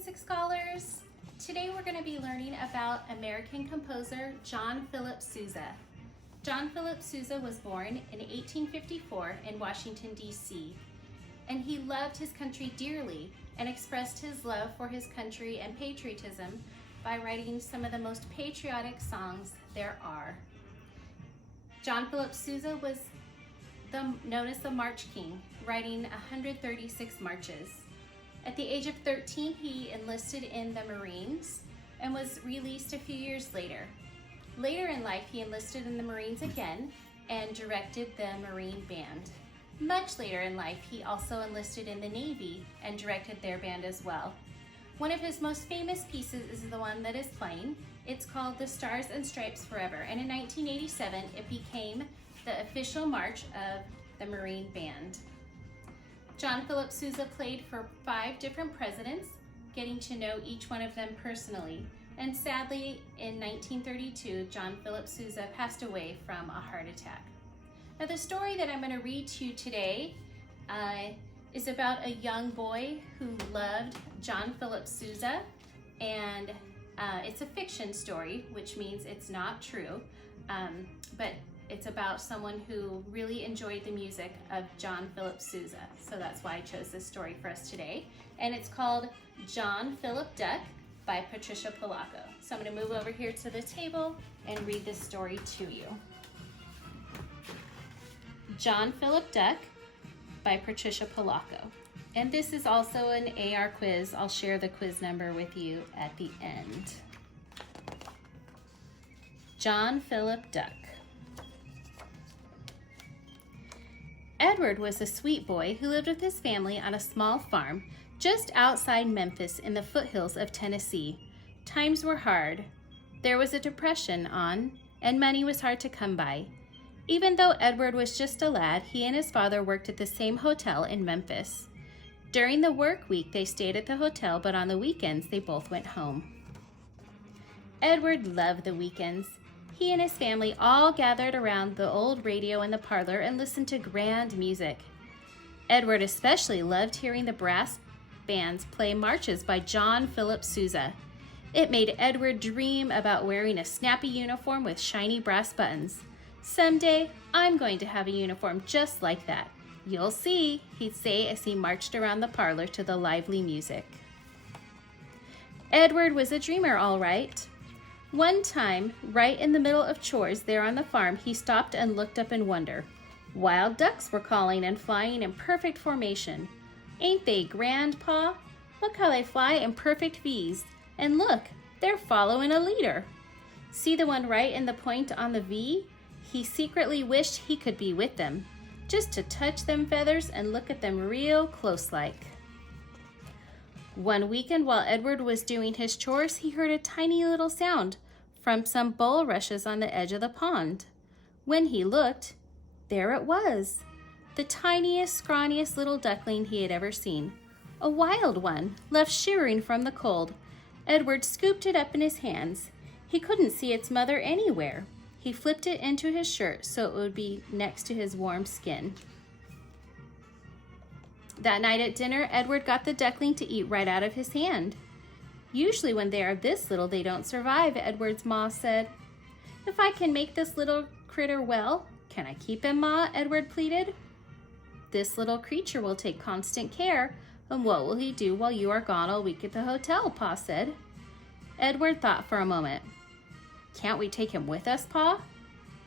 music scholars. Today we're going to be learning about American composer John Philip Sousa. John Philip Sousa was born in 1854 in Washington, D.C., and he loved his country dearly and expressed his love for his country and patriotism by writing some of the most patriotic songs there are. John Philip Sousa was known as the March King, writing 136 marches. At the age of 13, he enlisted in the Marines and was released a few years later. Later in life, he enlisted in the Marines again and directed the Marine Band. Much later in life, he also enlisted in the Navy and directed their band as well. One of his most famous pieces is the one that is playing. It's called The Stars and Stripes Forever, and in 1987, it became the official march of the Marine Band. John Philip Sousa played for 5 different presidents, getting to know each one of them personally. And sadly, in 1932, John Philip Sousa passed away from a heart attack. Now, the story that I'm going to read to you today is about a young boy who loved John Philip Sousa, and it's a fiction story, which means it's not true, but it's about someone who really enjoyed the music of John Philip Sousa. So that's why I chose this story for us today. And it's called John Philip Duck by Patricia Polacco. So I'm going to move over here to the table and read this story to you. John Philip Duck by Patricia Polacco. And this is also an AR quiz. I'll share the quiz number with you at the end. John Philip Duck. Edward was a sweet boy who lived with his family on a small farm just outside Memphis in the foothills of Tennessee. Times were hard. There was a depression on, and money was hard to come by. Even though Edward was just a lad, he and his father worked at the same hotel in Memphis. During the work week, they stayed at the hotel, but on the weekends, they both went home. Edward loved the weekends. He and his family all gathered around the old radio in the parlor and listened to grand music. Edward especially loved hearing the brass bands play marches by John Philip Sousa. It made Edward dream about wearing a snappy uniform with shiny brass buttons. Someday, I'm going to have a uniform just like that. You'll see, he'd say as he marched around the parlor to the lively music. Edward was a dreamer, all right. One time, right in the middle of chores there on the farm, he stopped and looked up in wonder. Wild ducks were calling and flying in perfect formation. Ain't they grand, Pa? Look how they fly in perfect V's. And look, they're following a leader. See the one right in the point on the V? He secretly wished he could be with them, just to touch them feathers and look at them real close-like. One weekend while Edward was doing his chores, he heard a tiny little sound from some bulrushes on the edge of the pond. When he looked, there it was, the tiniest, scrawniest little duckling he had ever seen. A wild one, left shivering from the cold. Edward scooped it up in his hands. He couldn't see its mother anywhere. He flipped it into his shirt so it would be next to his warm skin. That night at dinner, Edward got the duckling to eat right out of his hand. Usually when they are this little, they don't survive, Edward's ma said. If I can make this little critter well, can I keep him, Ma? Edward pleaded. This little creature will take constant care, and what will he do while you are gone all week at the hotel, Pa said. Edward thought for a moment. Can't we take him with us, Pa?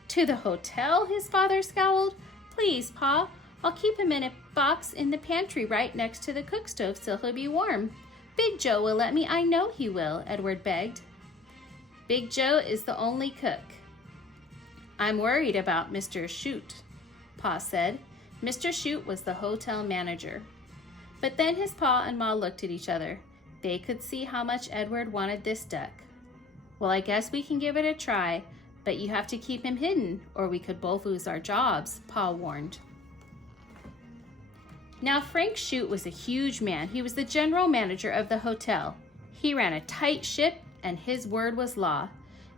To the hotel, his father scowled. Please, Pa, I'll keep him in a box in the pantry right next to the cook stove so he'll be warm. Big Joe will let me, I know he will, Edward begged. Big Joe is the only cook. I'm worried about Mr. Chute, Pa said. Mr. Chute was the hotel manager. But then his pa and ma looked at each other. They could see how much Edward wanted this duck. Well, I guess we can give it a try, but you have to keep him hidden, or we could both lose our jobs, Pa warned. Now, Frank Chute was a huge man. He was the general manager of the hotel. He ran a tight ship, and his word was law.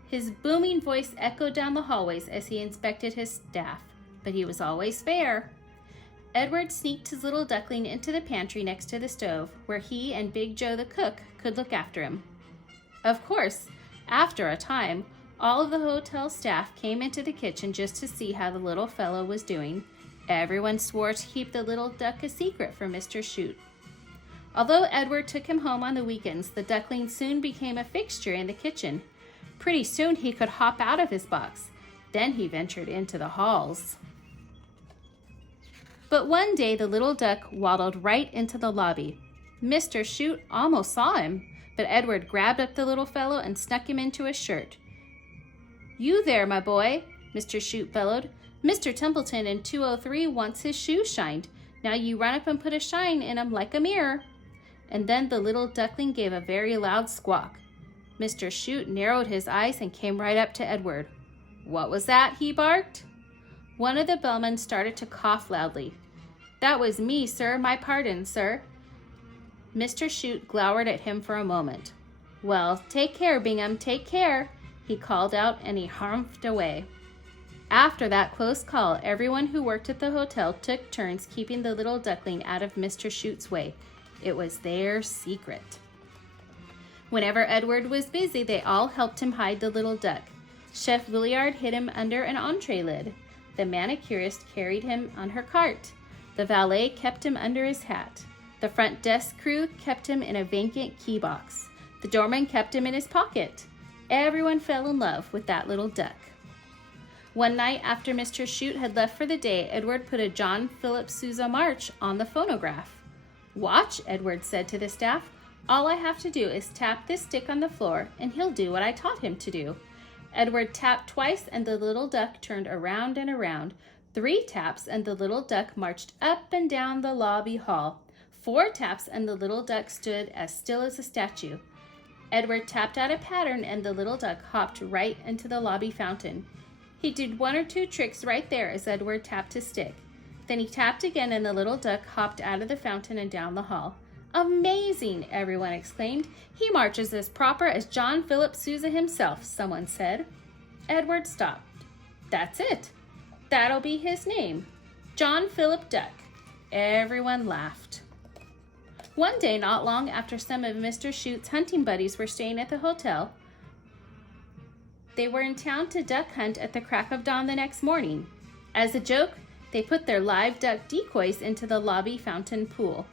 His booming voice echoed down the hallways as he inspected his staff, but he was always fair. Edward sneaked his little duckling into the pantry next to the stove, where he and Big Joe the cook could look after him. Of course, after a time, all of the hotel staff came into the kitchen just to see how the little fellow was doing. Everyone swore to keep the little duck a secret from Mr. Chute. Although Edward took him home on the weekends, the duckling soon became a fixture in the kitchen. Pretty soon he could hop out of his box. Then he ventured into the halls. But one day the little duck waddled right into the lobby. Mr. Chute almost saw him, but Edward grabbed up the little fellow and snuck him into his shirt. "You there, my boy," Mr. Chute bellowed. "Mr. Templeton in 203 wants his shoes shined. Now you run up and put a shine in 'em like a mirror." And then the little duckling gave a very loud squawk. Mr. Chute narrowed his eyes and came right up to Edward. "What was that?" he barked. One of the bellmen started to cough loudly. "That was me, sir. My pardon, sir." Mr. Chute glowered at him for a moment. "Well, take care, Bingham, take care," he called out, and he harmped away. After that close call, everyone who worked at the hotel took turns keeping the little duckling out of Mr. Chute's way. It was their secret. Whenever Edward was busy, they all helped him hide the little duck. Chef Villiard hid him under an entree lid. The manicurist carried him on her cart. The valet kept him under his hat. The front desk crew kept him in a vacant key box. The doorman kept him in his pocket. Everyone fell in love with that little duck. One night after Mr. Chute had left for the day, Edward put a John Philip Sousa march on the phonograph. "Watch," Edward said to the staff. "All I have to do is tap this stick on the floor, and he'll do what I taught him to do." Edward tapped twice, and the little duck turned around and around. 3 taps, and the little duck marched up and down the lobby hall. 4 taps, and the little duck stood as still as a statue. Edward tapped out a pattern, and the little duck hopped right into the lobby fountain. He did 1 or 2 tricks right there as Edward tapped his stick. Then he tapped again, and the little duck hopped out of the fountain and down the hall. "Amazing!" everyone exclaimed. "He marches as proper as John Philip Sousa himself," someone said. Edward stopped. "That's it. That'll be his name. John Philip Duck." Everyone laughed. One day, not long after some of Mr. Chute's hunting buddies were staying at the hotel, they were in town to duck hunt at the crack of dawn the next morning. As a joke, they put their live duck decoys into the lobby fountain pool.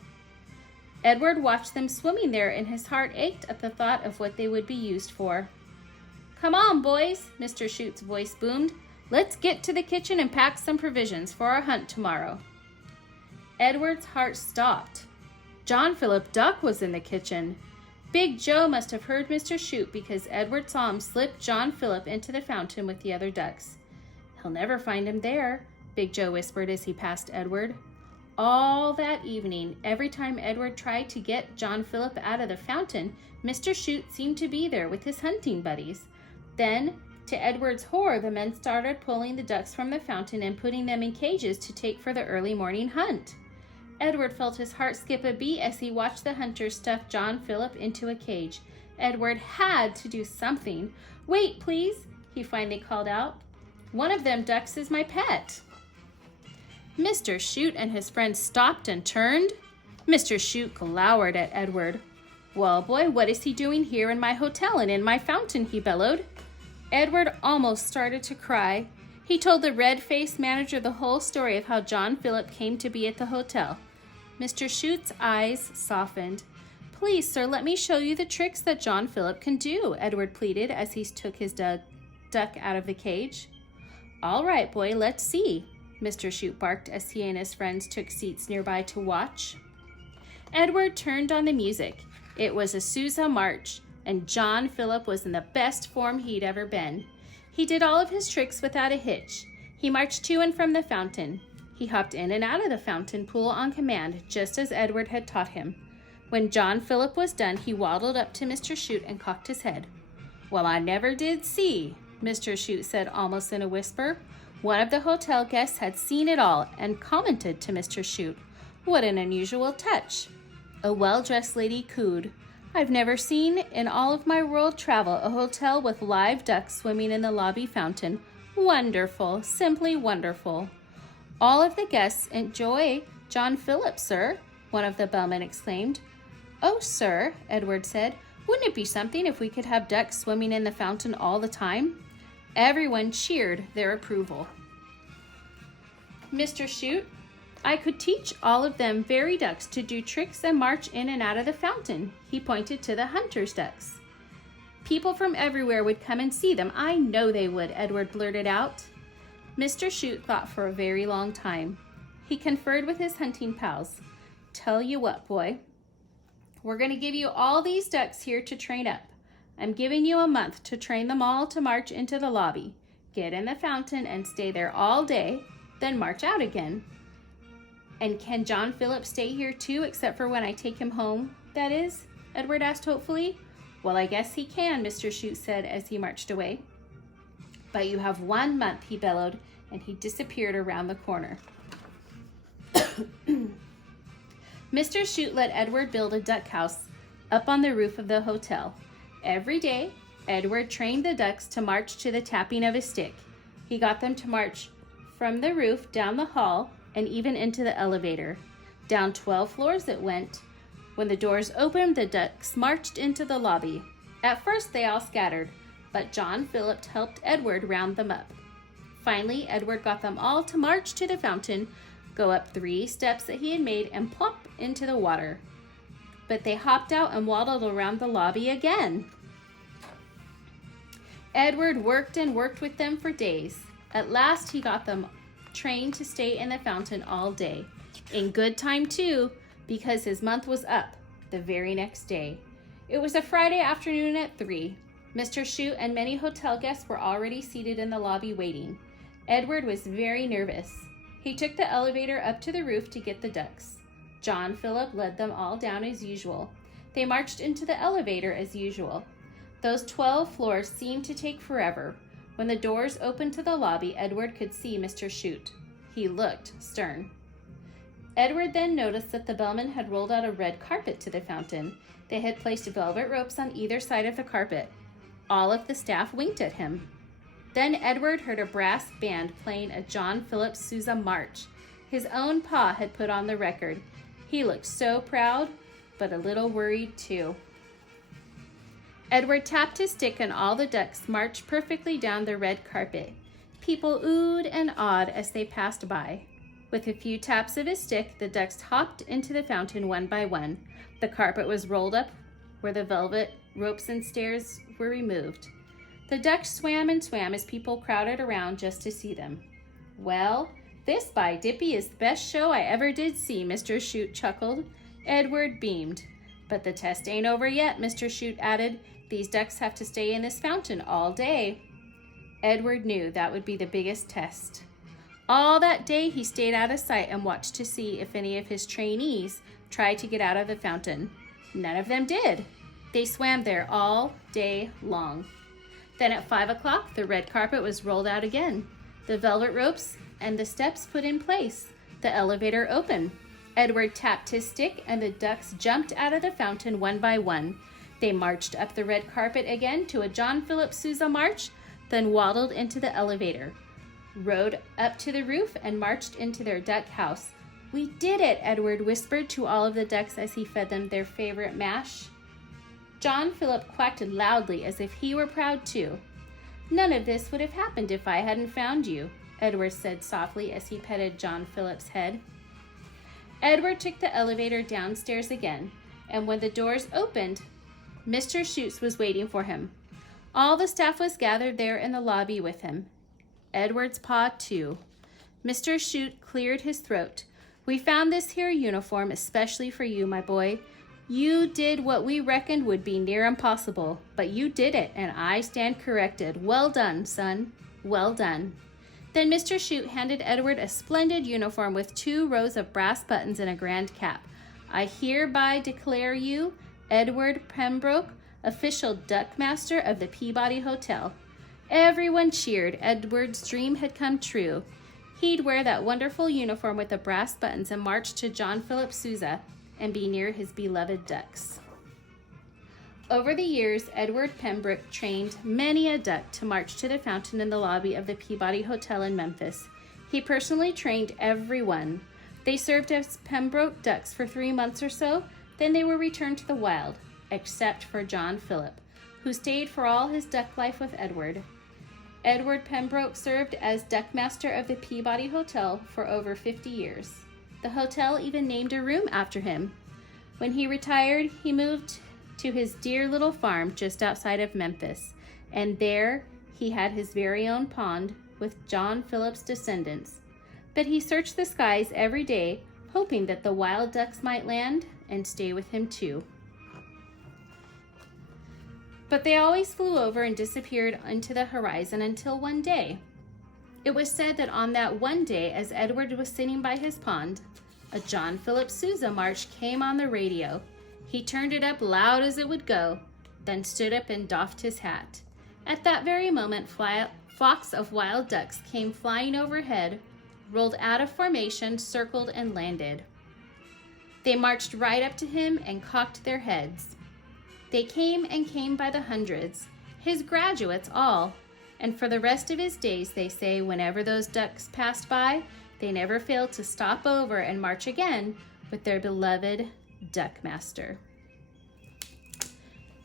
Edward watched them swimming there, and his heart ached at the thought of what they would be used for. "Come on, boys," Mr. Chute's voice boomed. "Let's get to the kitchen and pack some provisions for our hunt tomorrow." Edward's heart stopped. John Philip Duck was in the kitchen. Big Joe must have heard Mr. Chute because Edward saw him slip John Philip into the fountain with the other ducks. "He'll never find him there," Big Joe whispered as he passed Edward. All that evening, every time Edward tried to get John Philip out of the fountain, Mr. Chute seemed to be there with his hunting buddies. Then, to Edward's horror, the men started pulling the ducks from the fountain and putting them in cages to take for the early morning hunt. Edward felt his heart skip a beat as he watched the hunters stuff John Philip into a cage. Edward had to do something. "Wait, please," he finally called out. "One of them ducks is my pet." Mr. Chute and his friends stopped and turned. Mr. Chute glowered at Edward. "Well, boy, what is he doing here in my hotel and in my fountain?" he bellowed. Edward almost started to cry. He told the red-faced manager the whole story of how John Philip came to be at the hotel. Mr. Chute's eyes softened. "Please, sir, let me show you the tricks that John Philip can do," Edward pleaded as he took his duck out of the cage. "All right, boy, let's see," Mr. Chute barked as he and his friends took seats nearby to watch. Edward turned on the music. It was a Sousa march, and John Philip was in the best form he'd ever been. He did all of his tricks without a hitch. He marched to and from the fountain. He hopped in and out of the fountain pool on command, just as Edward had taught him. When John Philip was done, he waddled up to Mr. Chute and cocked his head. "Well, I never did see," Mr. Chute said almost in a whisper. One of the hotel guests had seen it all and commented to Mr. Chute, "What an unusual touch." A well-dressed lady cooed, "I've never seen in all of my world travel a hotel with live ducks swimming in the lobby fountain. Wonderful, simply wonderful." "All of the guests enjoy John Philip, sir," one of the bellmen exclaimed. "Oh, sir," Edward said, "wouldn't it be something if we could have ducks swimming in the fountain all the time?" Everyone cheered their approval. "Mr. Chute, I could teach all of them very ducks to do tricks and march in and out of the fountain." He pointed to the hunter's ducks. "People from everywhere would come and see them. I know they would," Edward blurted out. Mr. Chute thought for a very long time. He conferred with his hunting pals. "Tell you what, boy, we're going to give you all these ducks here to train up. I'm giving you a month to train them all to march into the lobby, get in the fountain and stay there all day, then march out again." "And can John Philip stay here too, except for when I take him home, that is?" Edward asked hopefully. "Well, I guess he can," Mr. Chute said as he marched away. "But you have 1 month," he bellowed, and he disappeared around the corner. Mr. Chute let Edward build a duck house up on the roof of the hotel. Every day, Edward trained the ducks to march to the tapping of his stick. He got them to march from the roof down the hall and even into the elevator. Down 12 floors it went. When the doors opened, the ducks marched into the lobby. At first, they all scattered, but John Philip helped Edward round them up. Finally, Edward got them all to march to the fountain, go up 3 steps that he had made, and plop into the water. But they hopped out and waddled around the lobby again. Edward worked and worked with them for days. At last, he got them trained to stay in the fountain all day. In good time, too, because his month was up the very next day. It was a Friday afternoon at 3. Mr. Chute and many hotel guests were already seated in the lobby waiting. Edward was very nervous. He took the elevator up to the roof to get the ducks. John Philip led them all down as usual. They marched into the elevator as usual. Those 12 floors seemed to take forever. When the doors opened to the lobby, Edward could see Mr. Chute. He looked stern. Edward then noticed that the bellman had rolled out a red carpet to the fountain. They had placed velvet ropes on either side of the carpet. All of the staff winked at him. Then Edward heard a brass band playing a John Philip Sousa march. His own pa had put on the record. He looked so proud, but a little worried too. Edward tapped his stick and all the ducks marched perfectly down the red carpet. People oohed and awed as they passed by. With a few taps of his stick, the ducks hopped into the fountain one by one. The carpet was rolled up where the velvet ropes and stairs were removed. The ducks swam and swam as people crowded around just to see them. "Well, this, by Dippy, is the best show I ever did see," Mr. Chute chuckled. Edward beamed. "But the test ain't over yet," Mr. Chute added. "These ducks have to stay in this fountain all day." Edward knew that would be the biggest test. All that day he stayed out of sight and watched to see if any of his trainees tried to get out of the fountain. None of them did. They swam there all day long. Then at 5 o'clock, the red carpet was rolled out again. The velvet ropes and the steps put in place. The elevator opened. Edward tapped his stick and the ducks jumped out of the fountain one by one. They marched up the red carpet again to a John Philip Sousa march, then waddled into the elevator, rode up to the roof, and marched into their duck house. "We did it," Edward whispered to all of the ducks as he fed them their favorite mash. John Philip quacked loudly as if he were proud too. "None of this would have happened if I hadn't found you," Edward said softly as he petted John Philip's head. Edward took the elevator downstairs again, and when the doors opened, Mr. Chute was waiting for him. All the staff was gathered there in the lobby with him. Edward's pa, too. Mr. Chute cleared his throat. "We found this here uniform especially for you, my boy. You did what we reckoned would be near impossible, but you did it, and I stand corrected. Well done, son. Well done." Then Mr. Chute handed Edward a splendid uniform with 2 rows of brass buttons and a grand cap. "I hereby declare you Edward Pembroke, official duck master of the Peabody Hotel." Everyone cheered. Edward's dream had come true. He'd wear that wonderful uniform with the brass buttons and march to John Philip Sousa and be near his beloved ducks. Over the years, Edward Pembroke trained many a duck to march to the fountain in the lobby of the Peabody Hotel in Memphis. He personally trained everyone. They served as Pembroke ducks for 3 months or so, Then they were returned to the wild, except for John Philip, who stayed for all his duck life with Edward. Edward Pembroke served as duckmaster of the Peabody Hotel for over 50 years. The hotel even named a room after him. When he retired, he moved to his dear little farm just outside of Memphis, and there he had his very own pond with John Philip's descendants. But he searched the skies every day, hoping that the wild ducks might land and stay with him too. But they always flew over and disappeared into the horizon until one day. It was said that on that one day, as Edward was sitting by his pond, a John Philip Sousa march came on the radio. He turned it up loud as it would go, then stood up and doffed his hat. At that very moment, flocks of wild ducks came flying overhead, rolled out of formation, circled, and landed. They marched right up to him and cocked their heads. They came and came by the hundreds, his graduates all, and for the rest of his days, they say, whenever those ducks passed by, they never failed to stop over and march again with their beloved Duckmaster.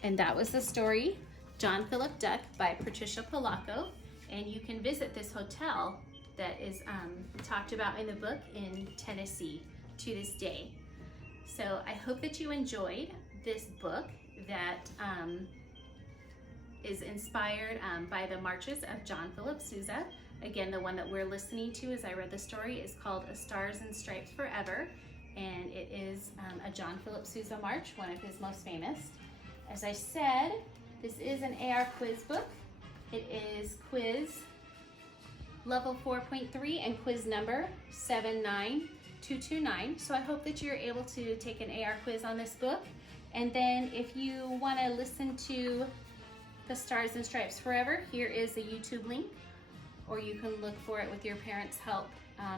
And that was the story, John Philip Duck by Patricia Polacco. And you can visit this hotel that is talked about in the book in Tennessee to this day. So I hope that you enjoyed this book that is inspired by the marches of John Philip Sousa. Again, the one that we're listening to as I read the story is called A Stars and Stripes Forever, and it is a John Philip Sousa march, one of his most famous. As I said, this is an AR quiz book. It is quiz level 4.3 and quiz number 79229. So I hope that you're able to take an AR quiz on this book. And then if you want to listen to The Stars and Stripes Forever, here is the YouTube link, or you can look for it with your parents' help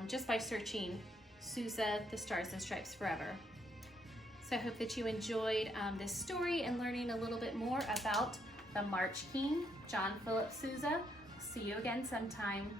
just by searching Sousa, The Stars and Stripes Forever. So I hope that you enjoyed this story and learning a little bit more about the March King, John Philip Sousa. See you again sometime.